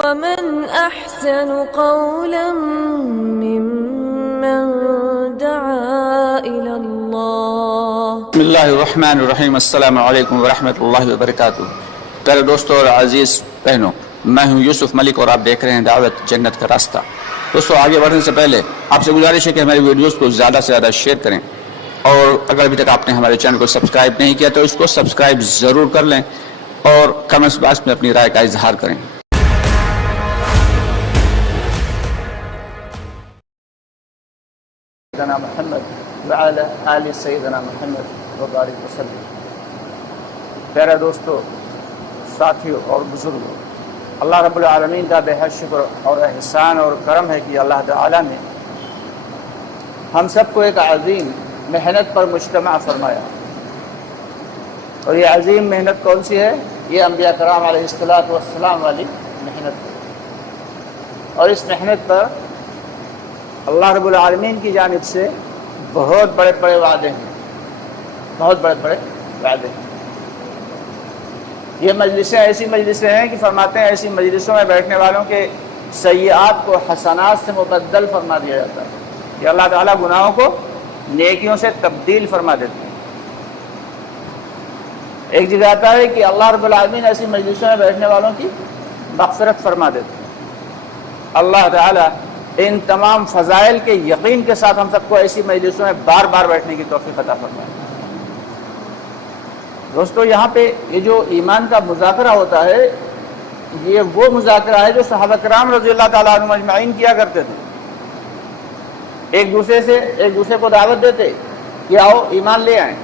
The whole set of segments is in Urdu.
ومن أحسن قولا ممن دعا إلى الله. بسم اللہ الرحمن الرحیم. السلام علیکم ورحمۃ اللہ وبرکاتہ. پیارے دوستوں اور عزیز بہنوں، میں ہوں یوسف ملک اور آپ دیکھ رہے ہیں دعوت جنت کا راستہ. دوستوں، آگے بڑھنے سے پہلے آپ سے گزارش ہے کہ ہماری ویڈیوز کو زیادہ سے زیادہ شیئر کریں، اور اگر ابھی تک آپ نے ہمارے چینل کو سبسکرائب نہیں کیا تو اس کو سبسکرائب ضرور کر لیں اور کمنٹس باکس میں اپنی رائے کا اظہار کریں. سیدنا محمد وعلی آل سیدنا محمد وبارک وسلم. پیارے دوستو، ساتھیوں اور بزرگوں، اللہ رب العالمین کا بے حد شکر اور احسان اور کرم ہے کہ اللہ تعالیٰ نے ہم سب کو ایک عظیم محنت پر مجتمع فرمایا. اور یہ عظیم محنت کون سی ہے؟ یہ انبیاء کرام علیہ السلام والی محنت ہے. اور اس محنت پر اللہ رب العالمین کی جانب سے بہت بڑے بڑے وعدے ہیں، بہت بڑے بڑے وعدے ہیں. یہ مجلسیں ایسی مجلسیں ہیں کہ فرماتے ہیں ایسی مجلسوں میں بیٹھنے والوں کے سیئات کو حسنات سے مبدل فرما دیا جاتا ہے کہ اللہ تعالیٰ گناہوں کو نیکیوں سے تبدیل فرما دیتے ہیں. ایک جگہ آتا ہے کہ اللہ رب العالمین ایسی مجلسوں میں بیٹھنے والوں کی مغفرت فرما دیتے ہیں. اللہ تعالیٰ ان تمام فضائل کے یقین کے ساتھ ہم سب کو ایسی مجلسوں میں بار بار بیٹھنے کی توفیق عطا فرمائے. دوستو، یہاں پہ یہ جو ایمان کا مذاکرہ ہوتا ہے، یہ وہ مذاکرہ ہے جو صحابہ کرام رضی اللہ تعالیٰ عنہم اجمعین کیا کرتے تھے. ایک دوسرے کو دعوت دیتے کہ آؤ ایمان لے آئیں،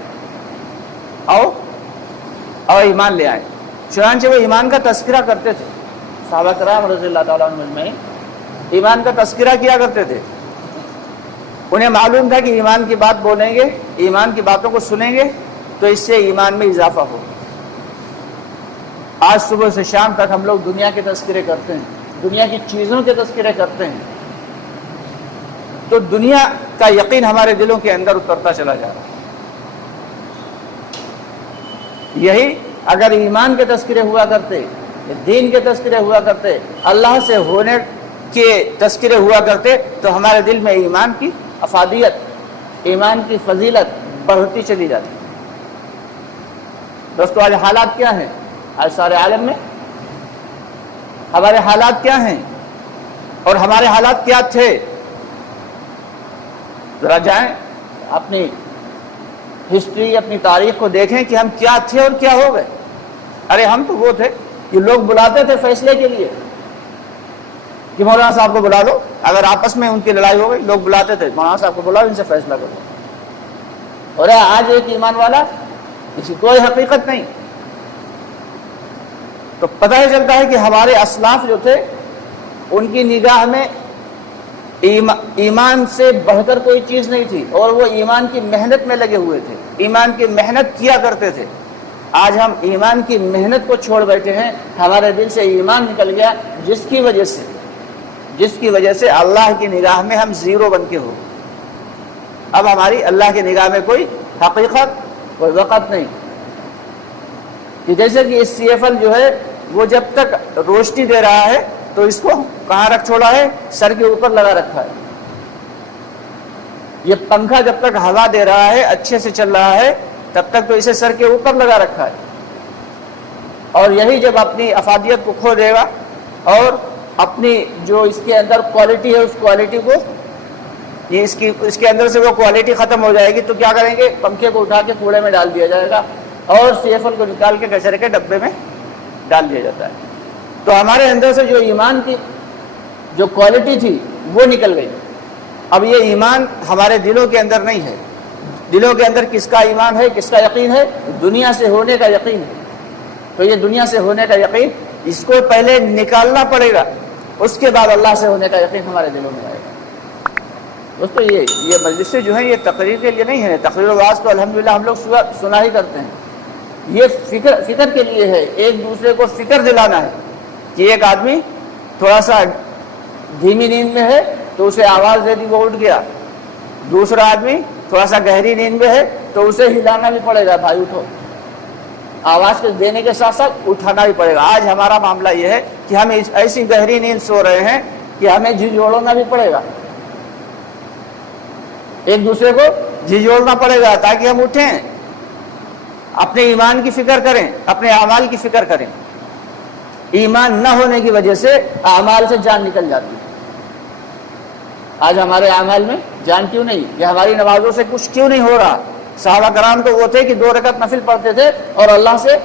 آؤ ایمان لے آئیں. چنانچہ وہ ایمان کا تذکرہ کرتے تھے. صحابہ کرام رضی اللہ تعالیٰ عنہم اجمعین ایمان کا تذکرہ کیا کرتے تھے. انہیں معلوم تھا کہ ایمان کی بات بولیں گے، ایمان کی باتوں کو سنیں گے تو اس سے ایمان میں اضافہ ہو. آج صبح سے شام تک ہم لوگ دنیا کے تذکرے کرتے ہیں، دنیا کی چیزوں کے تذکرے کرتے ہیں، تو دنیا کا یقین ہمارے دلوں کے اندر اترتا چلا جا رہا ہے. یہی اگر ایمان کے تذکرے ہوا کرتے، دین کے تذکرے ہوا کرتے، اللہ سے ہونے کے تذکرے ہوا کرتے، تو ہمارے دل میں ایمان کی افادیت، ایمان کی فضیلت بڑھتی چلی جاتی. دوستو، آج حالات کیا ہیں؟ آج سارے عالم میں ہمارے حالات کیا ہیں اور ہمارے حالات کیا تھے؟ ذرا جائیں اپنی ہسٹری، اپنی تاریخ کو دیکھیں کہ ہم کیا تھے اور کیا ہو گئے. ارے ہم تو وہ تھے کہ لوگ بلاتے تھے فیصلے کے لیے کہ مولانا صاحب کو بلا لو. اگر آپس میں ان کی لڑائی ہو گئی، لوگ بلاتے تھے مولانا صاحب کو بلاؤ، ان سے فیصلہ کرو. اور آج ایک ایمان والا، اس کی کوئی حقیقت نہیں. تو پتہ ہی چلتا ہے کہ ہمارے اسلاف جو تھے ان کی نگاہ میں ایمان سے بڑھ کر کوئی چیز نہیں تھی، اور وہ ایمان کی محنت میں لگے ہوئے تھے، ایمان کی محنت کیا کرتے تھے. آج ہم ایمان کی محنت کو چھوڑ بیٹھے ہیں، ہمارے دل سے ایمان نکل گیا، جس کی وجہ سے اللہ کی نگاہ میں ہم زیرو بن کے ہو. اب ہماری اللہ کی نگاہ میں کوئی حقیقت، کوئی وقت نہیں. کہ جیسے کہ اس CFL جو ہے وہ جب تک روشنی دے رہا ہے تو اس کو کہاں رکھ چھوڑا ہے؟ سر کے اوپر لگا رکھا ہے. یہ پنکھا جب تک ہوا دے رہا ہے، اچھے سے چل رہا ہے، تب تک تو اسے سر کے اوپر لگا رکھا ہے. اور یہی جب اپنی افادیت کو کھو دے گا اور اپنی جو اس کے اندر کوالٹی ہے، اس کوالٹی کو، اس کے اندر سے وہ کوالٹی ختم ہو جائے گی، تو کیا کریں گے؟ پنکھے کو اٹھا کے کوڑے میں ڈال دیا جائے گا اور CFL کو نکال کے کچرے کے ڈبے میں ڈال دیا جاتا ہے. تو ہمارے اندر سے جو ایمان کی جو کوالٹی تھی وہ نکل گئی. اب یہ ایمان ہمارے دلوں کے اندر نہیں ہے. دلوں کے اندر کس کا ایمان ہے، کس کا یقین ہے؟ دنیا سے ہونے کا یقین ہے. تو یہ دنیا سے ہونے کا یقین، اس کو پہلے نکالنا پڑے گا، اس کے بعد اللہ سے ہونے کا یقین ہمارے دلوں میں آئے گا. دوستو، یہ مجلسیں جو ہیں یہ تقریر کے لیے نہیں ہے. تقریر و وعظ تو الحمدللہ ہم لوگ سنا ہی کرتے ہیں. یہ فکر کے لیے ہے، ایک دوسرے کو فکر دلانا ہے کہ ایک آدمی تھوڑا سا دھیمی نیند میں ہے تو اسے آواز دے دی، وہ اٹھ گیا. دوسرا آدمی تھوڑا سا گہری نیند میں ہے تو اسے ہلانا بھی پڑے گا، بھائی اٹھو. آواز کے دینے کے ساتھ ساتھ اٹھانا بھی پڑے گا۔ آج ہمارا معاملہ یہ ہے کہ ہم ایسی گہری نیند سو رہے ہیں کہ ہمیں جھنجھوڑنا بھی پڑے گا، ایک دوسرے کو جھنجھوڑنا پڑے گا تاکہ ہم اٹھیں، اپنے ایمان کی فکر کریں، اپنے اعمال کی فکر کریں۔ ایمان نہ ہونے کی وجہ سے اعمال سے جان نکل جاتی ہے۔ آج ہمارے اعمال میں جان کیوں نہیں؟ یہ ہماری نمازوں سے کچھ کیوں نہیں ہو رہا؟ صحابہ کرام تو وہ تھے کہ 2 رکعت نفل پڑھتے تھے اور اللہ سے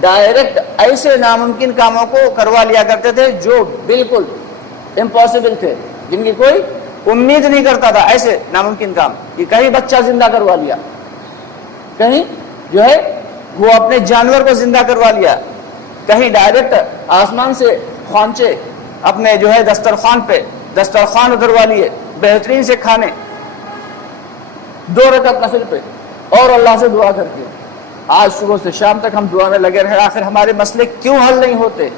ڈائریکٹ ایسے ناممکن کاموں کو کروا لیا کرتے تھے جو بالکل امپاسبل تھے، جن کی کوئی امید نہیں کرتا تھا، ایسے ناممکن کام کہ کہیں بچہ زندہ کروا لیا، کہیں جو ہے وہ اپنے جانور کو زندہ کروا لیا، کہیں ڈائریکٹ آسمان سے خوانچے اپنے جو ہے دسترخوان اتروا لیے بہترین سے کھانے 2 رکعت نفل پہ، اور اللہ سے دعا کرتے ہیں۔ آج صبح سے شام تک ہم دعا میں لگے رہے، آخر ہمارے مسئلے کیوں حل نہیں ہوتے؟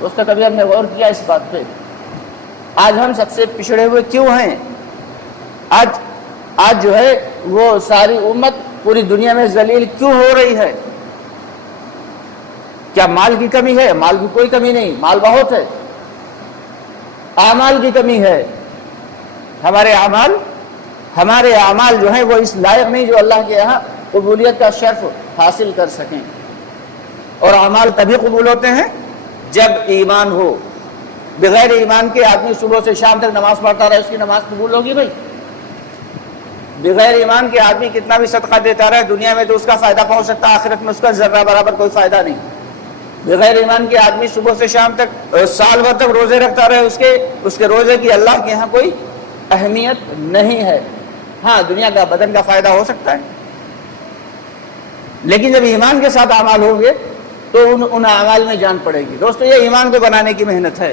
اس کا کبھی ہم نے غور کیا اس بات پہ؟ آج ہم سب سے پچھڑے ہوئے کیوں ہیں؟ آج جو ہے وہ ساری امت پوری دنیا میں ذلیل کیوں ہو رہی ہے؟ کیا مال کی کمی ہے؟ مال کی کوئی کمی نہیں، مال بہت ہے۔ اعمال کی کمی ہے، ہمارے اعمال جو ہیں وہ اس لائق نہیں جو اللہ کے یہاں قبولیت کا شرف حاصل کر سکیں۔ اور اعمال تبھی قبول ہوتے ہیں جب ایمان ہو۔ بغیر ایمان کے آدمی صبح سے شام تک نماز پڑھتا رہے، اس کی نماز قبول ہوگی بھائی؟ بغیر ایمان کے آدمی کتنا بھی صدقہ دیتا رہے، دنیا میں تو اس کا فائدہ پہنچ سکتا ہے، آخرت میں اس کا ذرہ برابر کوئی فائدہ نہیں۔ بغیر ایمان کے آدمی صبح سے شام تک سال بھر تک روزے رکھتا رہے، اس کے روزے کی اللہ کے یہاں کوئی اہمیت نہیں ہے۔ ہاں، دنیا کا بدن کا فائدہ ہو سکتا ہے، لیکن جب ایمان کے ساتھ اعمال ہوں گے تو ان اعمال میں جان پڑے گی۔ دوستو، یہ ایمان کو بنانے کی محنت ہے،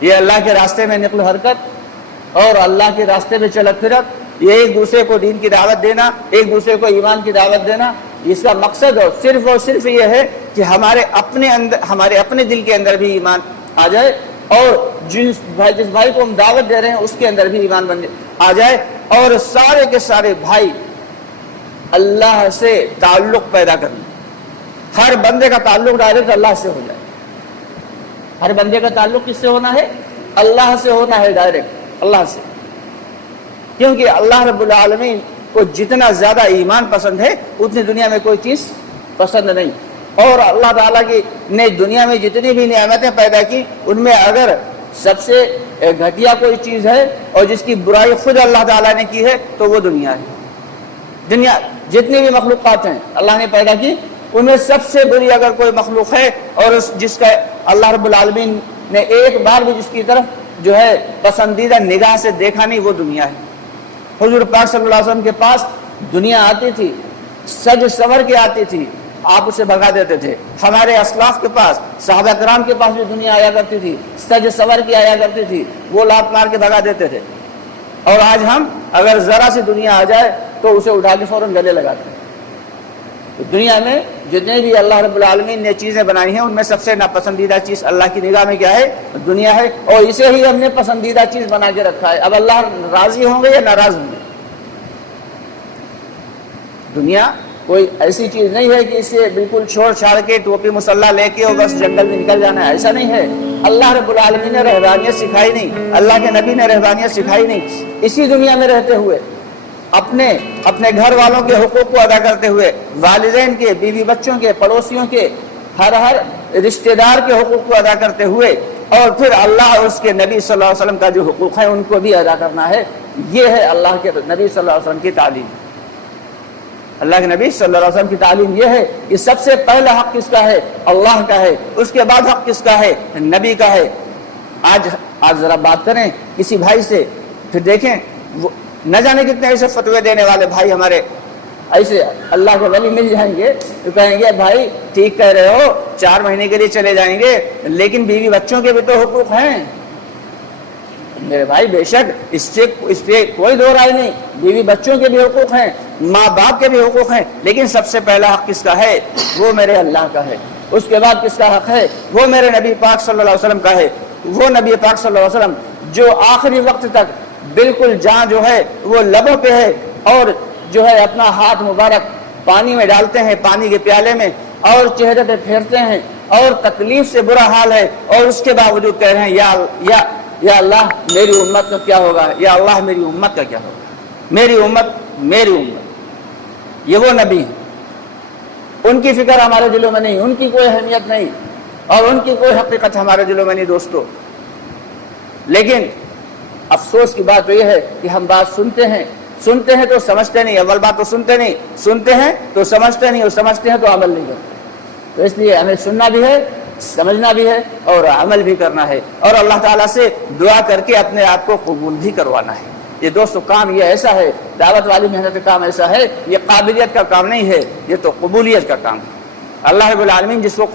یہ اللہ کے راستے میں نقل و حرکت اور اللہ کے راستے میں چلت پھرت، یہ ایک دوسرے کو دین کی دعوت دینا، ایک دوسرے کو ایمان کی دعوت دینا، اس کا مقصد اور صرف یہ ہے کہ ہمارے اپنے دل کے اندر بھی ایمان آ جائے، اور جس بھائی کو ہم دعوت دے رہے ہیں اس کے اندر بھی ایمان آ جائے، اور سارے کے سارے بھائی اللہ سے تعلق پیدا کریں۔ ہر بندے کا تعلق ڈائریکٹ اللہ سے ہو جائے۔ ہر بندے کا تعلق کس سے ہونا ہے؟ اللہ سے ہونا ہے، ڈائریکٹ اللہ سے، کیونکہ اللہ رب العالمین کو جتنا زیادہ ایمان پسند ہے اتنی دنیا میں کوئی چیز پسند نہیں۔ اور اللہ تعالیٰ کی نے دنیا میں جتنی بھی نعمتیں پیدا کی، ان میں اگر سب سے گھٹیا کوئی چیز ہے اور جس کی برائی خود اللہ تعالیٰ نے کی ہے تو وہ دنیا ہے۔ دنیا جتنی بھی مخلوقات ہیں اللہ نے پیدا کی، ان میں سب سے بری اگر کوئی مخلوق ہے اور جس کا اللہ رب العالمین نے ایک بار بھی جس کی طرف جو ہے پسندیدہ نگاہ سے دیکھا نہیں، وہ دنیا ہے۔ حضور پاک صلی اللہ علیہ وسلم کے پاس دنیا آتی تھی، سج سور کے آتی تھی، آپ اسے بھگا دیتے تھے۔ ہمارے اسلاف کے پاس، صحابہ کرام کے پاس بھی دنیا آیا کرتی تھی، سج سور کی آیا کرتی تھی، وہ لات مار کے بھگا دیتے تھے۔ اور آج ہم اگر ذرا سی دنیا آ جائے تو اسے اٹھا کے فوراً گلے لگاتے ہیں۔ دنیا میں جتنے بھی اللہ رب العالمین نے چیزیں بنائی ہیں، ان میں سب سے ناپسندیدہ چیز اللہ کی نگاہ میں کیا ہے؟ دنیا ہے، اور اسے ہی ہم نے پسندیدہ چیز بنا کے رکھا ہے۔ اب اللہ راضی ہوں گے یا ناراض ہوں گے؟ دنیا کوئی ایسی چیز نہیں ہے کہ اسے بالکل چھوڑ چھاڑ کے ٹوپی مسلح لے کے اور بس جنگل میں نکل جانا ہے، ایسا نہیں ہے۔ اللہ رب العالمین نے رہبانیت سکھائی نہیں، اللہ کے نبی نے رہبانیت سکھائی نہیں۔ اسی دنیا میں رہتے ہوئے اپنے گھر والوں کے حقوق کو ادا کرتے ہوئے، والدین کے، بیوی بچوں کے، پڑوسیوں کے، ہر رشتہ دار کے حقوق کو ادا کرتے ہوئے، اور پھر اللہ اور اس کے نبی صلی اللہ علیہ وسلم کا جو حقوق ہے ان کو بھی ادا کرنا ہے۔ یہ ہے اللہ کے نبی صلی اللہ علیہ وسلم کی تعلیم۔ اللہ کے نبی صلی اللہ علیہ وسلم کی تعلیم یہ ہے کہ سب سے پہلا حق کس کا ہے؟ اللہ کا ہے، اس کے بعد حق کس کا ہے؟ نبی کا ہے۔ آج ذرا بات کریں کسی بھائی سے، پھر دیکھیں نہ جانے کتنے ایسے فتوے دینے والے بھائی ہمارے ایسے اللہ کے ولی مل جائیں گے تو کہیں گے بھائی ٹھیک کہہ رہے ہو، 4 مہینے کے لیے چلے جائیں گے، لیکن بیوی بچوں کے بھی تو حقوق ہیں۔ میرے بھائی بے شک اس پہ کوئی دو رائے نہیں، بیوی بچوں کے بھی حقوق ہیں، ماں باپ کے بھی حقوق ہیں، لیکن سب سے پہلا حق کس کا ہے؟ وہ میرے اللہ کا ہے۔ اس کے بعد کس کا حق ہے؟ وہ میرے نبی پاک صلی اللہ علیہ وسلم کا ہے۔ وہ نبی پاک صلی اللہ علیہ وسلم جو آخری وقت تک بالکل جان جو ہے وہ لبوں پہ ہے، اور جو ہے اپنا ہاتھ مبارک پانی میں ڈالتے ہیں پانی کے پیالے میں اور چہرے پہ پھیرتے ہیں اور تکلیف سے برا حال ہے اور اس کے باوجود کہہ رہے ہیں یا اللہ میری امت کا کیا ہوگا، یا اللہ میری امت کا کیا ہوگا، میری امت۔ یہ وہ نبی ہیں، ان کی فکر ہمارے دلوں میں نہیں، ان کی کوئی اہمیت نہیں اور ان کی کوئی حقیقت ہمارے دلوں میں نہیں دوستو۔ لیکن افسوس کی بات تو یہ ہے کہ ہم بات سنتے ہیں تو سمجھتے نہیں، اول بات تو سنتے ہیں تو سمجھتے نہیں، اور سمجھتے ہیں تو عمل نہیں کرتے۔ تو اس لیے ہمیں سننا بھی ہے، سمجھنا بھی ہے اور عمل بھی کرنا ہے، اور اللہ تعالیٰ سے دعا کر کے اپنے آپ کو قبول بھی کروانا ہے۔ یہ دوستو کام یہ ایسا ہے، دعوت والی محنت کا کام ایسا ہے، یہ قابلیت کا کام نہیں ہے، یہ تو قبولیت کا کام ہے۔ اللہ رب العالمین جس کو